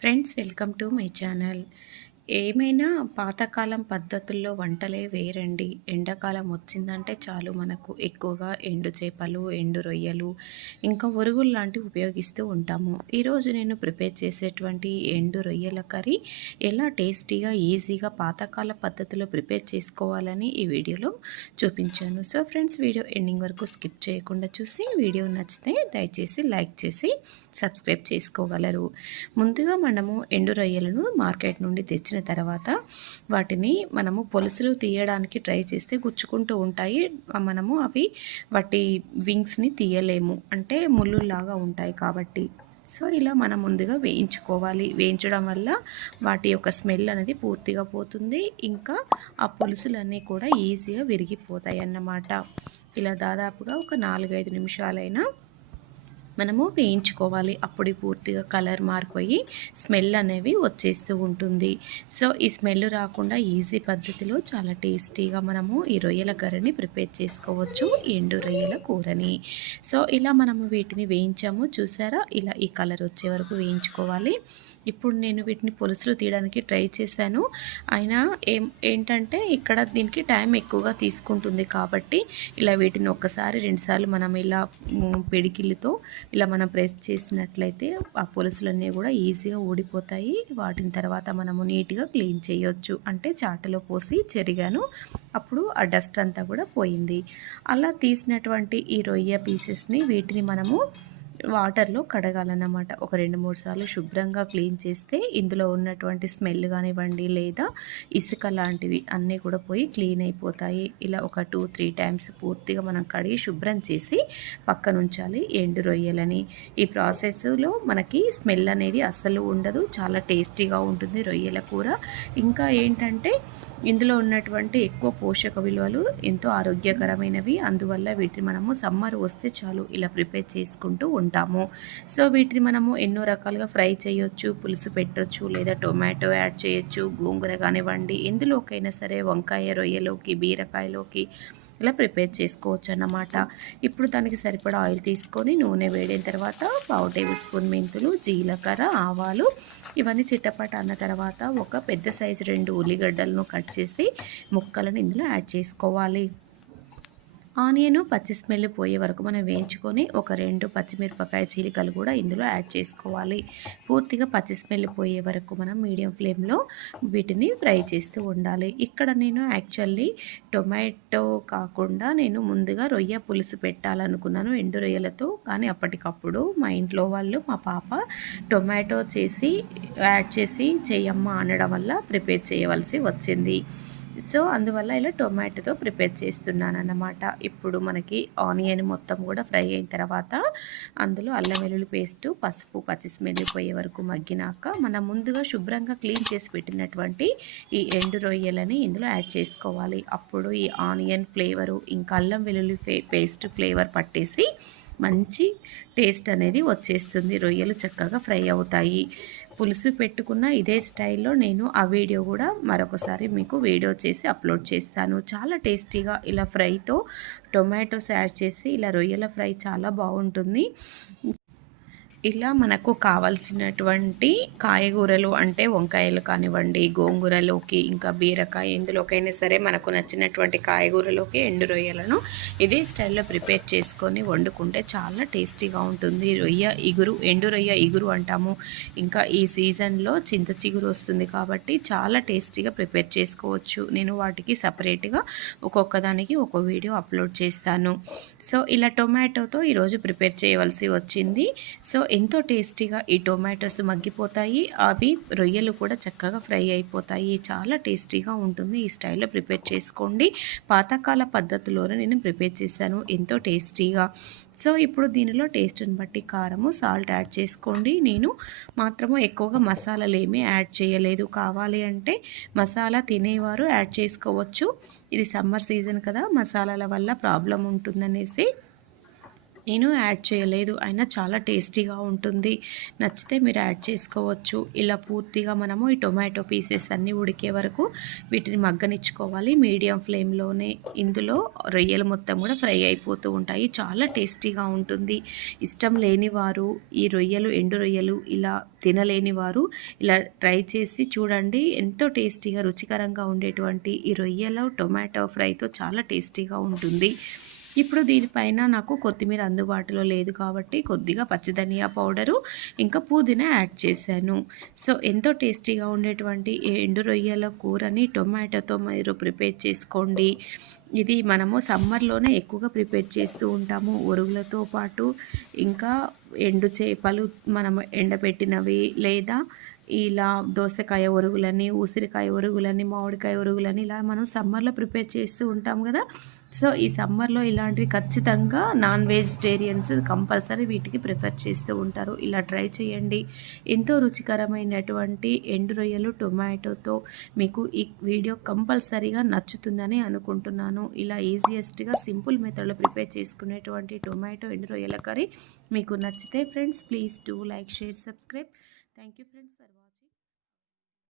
Friends, welcome to my channel. ఏమైనా పాతకాలం పద్ధతుల్లో వంటలే వేరండి. ఎండాకాలం వచ్చిందంటే చాలు మనకు ఎక్కువగా ఎండు చేపలు, ఎండు రొయ్యలు, ఇంకా ఒరుగులు లాంటివి ఉపయోగిస్తూ ఉంటాము. ఈరోజు నేను ప్రిపేర్ చేసేటువంటి ఎండు రొయ్యల కర్రీ ఎలా టేస్టీగా, ఈజీగా పాతకాల పద్ధతిలో ప్రిపేర్ చేసుకోవాలని ఈ వీడియోలో చూపించాను. సో ఫ్రెండ్స్, వీడియో ఎండింగ్ వరకు స్కిప్ చేయకుండా చూసి వీడియో నచ్చితే దయచేసి లైక్ చేసి సబ్స్క్రైబ్ చేసుకోగలరు. ముందుగా మనము ఎండు రొయ్యలను మార్కెట్ నుండి తెచ్చిన తర్వాత వాటిని మనము పొలుసులు తీయడానికి ట్రై చేస్తే గుచ్చుకుంటూ ఉంటాయి. మనము వాటి వింగ్స్ని తీయలేము, అంటే ముళ్ళులాగా ఉంటాయి కాబట్టి. సో ఇలా మనం ముందుగా వేయించుకోవాలి. వేయించడం వల్ల వాటి యొక్క స్మెల్ అనేది పూర్తిగా పోతుంది. ఇంకా ఆ పులుసులన్నీ కూడా ఈజీగా విరిగిపోతాయి అన్నమాట. ఇలా దాదాపుగా ఒక 4-5 నిమిషాలైనా మనము వేయించుకోవాలి. అప్పుడు పూర్తిగా కలర్ మారిపోయి స్మెల్ అనేవి వచ్చేస్తూ ఉంటుంది. సో ఈ స్మెల్ రాకుండా ఈజీ పద్ధతిలో చాలా టేస్టీగా మనము ఈ రొయ్యల కర్రీని ప్రిపేర్ చేసుకోవచ్చు, ఎండు రొయ్యల కూరని. సో ఇలా మనము వీటిని వేయించాము, చూసారా? ఇలా ఈ కలర్ వచ్చే వరకు వేయించుకోవాలి. ఇప్పుడు నేను వీటిని పులుసులు తీయడానికి ట్రై చేశాను. అయినా ఏంటంటే ఇక్కడ దీనికి టైం ఎక్కువగా తీసుకుంటుంది కాబట్టి ఇలా వీటిని ఒక్కసారి 2 సార్లు మనం ఇలా పిడికిలితో ఇలా మనం ప్రెస్ చేసినట్లయితే ఆ పులుసులన్నీ కూడా ఈజీగా ఊడిపోతాయి. వాటిని తర్వాత మనము నీట్గా క్లీన్ చేయొచ్చు. అంటే చాటలో పోసి చెరిగాను, అప్పుడు ఆ డస్ట్ అంతా కూడా పోయింది. అలా తీసినటువంటి ఈ రొయ్య పీసెస్ని వీటిని మనము వాటర్లో కడగాలన్నమాట. ఒక 2-3 సార్లు శుభ్రంగా క్లీన్ చేస్తే ఇందులో ఉన్నటువంటి స్మెల్ కానివ్వండి, లేదా ఇసుక లాంటివి అన్నీ కూడా పోయి క్లీన్ అయిపోతాయి. ఇలా ఒక 2-3 టైమ్స్ పూర్తిగా మనం కడిగి శుభ్రం చేసి పక్కన ఉంచాలి ఎండు రొయ్యలని. ఈ ప్రాసెస్లో మనకి స్మెల్ అనేది అస్సలు ఉండదు, చాలా టేస్టీగా ఉంటుంది రొయ్యల కూర. ఇంకా ఏంటంటే ఇందులో ఉన్నటువంటి ఎక్కువ పోషక విలువలు ఎంతో ఆరోగ్యకరమైనవి. అందువల్ల వీటిని మనము సమ్మర్ వస్తే చాలు ఇలా ప్రిపేర్ చేసుకుంటూ ఉంటాము. సో వీటిని మనము ఎన్నో రకాలుగా ఫ్రై చేయొచ్చు, పులుసు పెట్టొచ్చు, లేదా టొమాటో యాడ్ చేయొచ్చు, గోంగూర కానివ్వండి, ఎందులోకైనా సరే, వంకాయ రొయ్యలోకి, బీరకాయలోకి ఇలా ప్రిపేర్ చేసుకోవచ్చు అన్నమాట. ఇప్పుడు దానికి సరిపడా ఆయిల్ తీసుకొని నూనె వేడిన తర్వాత 1/2 టేబుల్ స్పూన్ మెంతులు, జీలకర్ర, ఆవాలు ఇవన్నీ చిట్టపట అన్న తర్వాత ఒక పెద్ద సైజు 2 ఉల్లిగడ్డలను కట్ చేసి ముక్కలను ఇందులో యాడ్ చేసుకోవాలి. ఆనియన్ పచ్చి స్మెల్ పోయే వరకు మనం వేయించుకొని ఒక 2 పచ్చిమిరపకాయ చీలికలు కూడా ఇందులో యాడ్ చేసుకోవాలి. పూర్తిగా పచ్చి స్మెల్ పోయే వరకు మనం మీడియం ఫ్లేమ్లో వీటిని ఫ్రై చేస్తూ ఉండాలి. ఇక్కడ నేను యాక్చువల్లీ టొమాటో కాకుండా నేను ముందుగా రొయ్య పులుసు పెట్టాలనుకున్నాను ఎండు రొయ్యలతో. కానీ అప్పటికప్పుడు మా ఇంట్లో వాళ్ళు, మా పాప టొమాటో చేసి యాడ్ చేసి చేయమ్మా అనడం వల్ల ప్రిపేర్ చేయవలసి వచ్చింది. సో అందువల్ల ఇలా టొమాటోతో ప్రిపేర్ చేస్తున్నాను అన్నమాట. ఇప్పుడు మనకి ఆనియన్ మొత్తం కూడా ఫ్రై అయిన తర్వాత అందులో అల్లం వెల్లుల్లి పేస్టు, పసుపు, పచ్చి స్మెల్ పోయే వరకు మగ్గినాక మనం ముందుగా శుభ్రంగా క్లీన్ చేసి పెట్టినటువంటి ఈ ఎండు రొయ్యలని ఇందులో యాడ్ చేసుకోవాలి. అప్పుడు ఈ ఆనియన్ ఫ్లేవరు, ఇంకా అల్లం వెల్లుల్లి పేస్ట్ ఫ్లేవర్ పట్టేసి మంచి టేస్ట్ అనేది వచ్చేస్తుంది. రొయ్యలు చక్కగా ఫ్రై అవుతాయి. పులుసు పెట్టుకున్న ఇదే స్టైల్లో నేను ఆ వీడియో కూడా మరొకసారి మీకు వీడియో చేసి అప్లోడ్ చేస్తాను. చాలా టేస్టీగా ఇలా ఫ్రైతో టొమాటోస్ యాడ్ చేసి ఇలా రొయ్యల ఫ్రై చాలా బాగుంటుంది. ఇలా మనకు కావాల్సినటువంటి కాయగూరలు, అంటే వంకాయలు కానివ్వండి, గోంగూరలోకి, ఇంకా బీరకాయ, ఎందులోకైనా సరే మనకు నచ్చినటువంటి కాయగూరలోకి ఎండు రొయ్యలను ఇదే స్టైల్లో ప్రిపేర్ చేసుకొని వండుకుంటే చాలా టేస్టీగా ఉంటుంది. రొయ్య ఇగురు, ఎండు రొయ్య ఇగురు అంటాము. ఇంకా ఈ సీజన్లో చింత చిగురు వస్తుంది కాబట్టి చాలా టేస్టీగా ప్రిపేర్ చేసుకోవచ్చు. నేను వాటికి సపరేట్గా ఒక్కొక్క దానికి ఒక వీడియో అప్లోడ్ చేస్తాను. సో ఇలా టొమాటోతో ఈరోజు ప్రిపేర్ చేయవలసి వచ్చింది. సో ఎంతో టేస్టీగా ఈ టొమాటోస్ మగ్గిపోతాయి, అవి రొయ్యలు కూడా చక్కగా ఫ్రై అయిపోతాయి. చాలా టేస్టీగా ఉంటుంది. ఈ స్టైల్లో ప్రిపేర్ చేసుకోండి. పాతకాల పద్ధతిలోనే నేను ప్రిపేర్ చేశాను, ఎంతో టేస్టీగా. సో ఇప్పుడు దీనిలో టేస్ట్ని బట్టి కారము, సాల్ట్ యాడ్ చేసుకోండి. నేను మాత్రము ఎక్కువగా మసాలాలు ఏమీ యాడ్ చేయలేదు. కావాలి అంటే మసాలా తినేవారు యాడ్ చేసుకోవచ్చు. ఇది సమ్మర్ సీజన్ కదా, మసాలాల వల్ల ప్రాబ్లం ఉంటుందనేసి నేను యాడ్ చేయలేదు. అయినా చాలా టేస్టీగా ఉంటుంది. నచ్చితే మీరు యాడ్ చేసుకోవచ్చు. ఇలా పూర్తిగా మనము ఈ టొమాటో పీసెస్ అన్నీ ఉడికే వరకు వీటిని మగ్గనిచ్చుకోవాలి. మీడియం ఫ్లేమ్‌లోనే ఇందులో రొయ్యలు మొత్తం కూడా ఫ్రై అయిపోతూ ఉంటాయి. చాలా టేస్టీగా ఉంటుంది. ఇష్టం లేని వారు ఈ రొయ్యలు, ఎండు రొయ్యలు ఇలా తినలేని వారు ఇలా ట్రై చేసి చూడండి. ఎంతో టేస్టీగా, రుచికరంగా ఉండేటువంటి ఈ రొయ్యలు టొమాటో ఫ్రైతో చాలా టేస్టీగా ఉంటుంది. ఇప్పుడు దీనిపైన నాకు కొత్తిమీర అందుబాటులో లేదు కాబట్టి కొద్దిగా పచ్చి ధనియా పౌడరు, ఇంకా పుదీనా యాడ్ చేశాను. సో, ఎంతో టేస్టీగా ఉండేటువంటి ఈ ఎండు రొయ్యల కూరని టొమాటోతో మీరు ప్రిపేర్ చేసుకోండి. ఇది మనము సమ్మర్‌లోనే ఎక్కువగా ప్రిపేర్ చేస్తూ ఉంటాము. ఒరుగులతో పాటు ఇంకా ఎండు చేపలు మనము ఎండబెట్టినవి లేదా ఇలా దోసకాయ ఒరుగులని, ఉసిరికాయ ఒరుగులని, మామిడికాయ ఒరుగులని ఇలా మనం సమ్మర్‌లో ప్రిపేర్ చేస్తూ ఉంటాం గదా! సో, ఈ సమ్మర్‌లో ఇలాంటివి ఖచ్చితంగా నాన్ వెజిటేరియన్స్ కంపల్సరీ వీటికి ప్రిఫర్ చేస్తూ ఉంటారు. ఇలా ట్రై చేయండి. ఎంతో రుచికరమైనటువంటి ఎండు రొయ్యలు టొమాటోతో మీకు ఈ వీడియో కంపల్సరీగా నచ్చుతుందని అనుకుంటున్నాను. ఇలా ఈజియెస్ట్‌గా సింపుల్ మెథడ్‌లో ప్రిపేర్ చేసుకునేటువంటి టొమాటో ఎండు రొయ్యల కర్రీ మీకు నచ్చితే friends please do like, share, subscribe. Thank you friends for watching.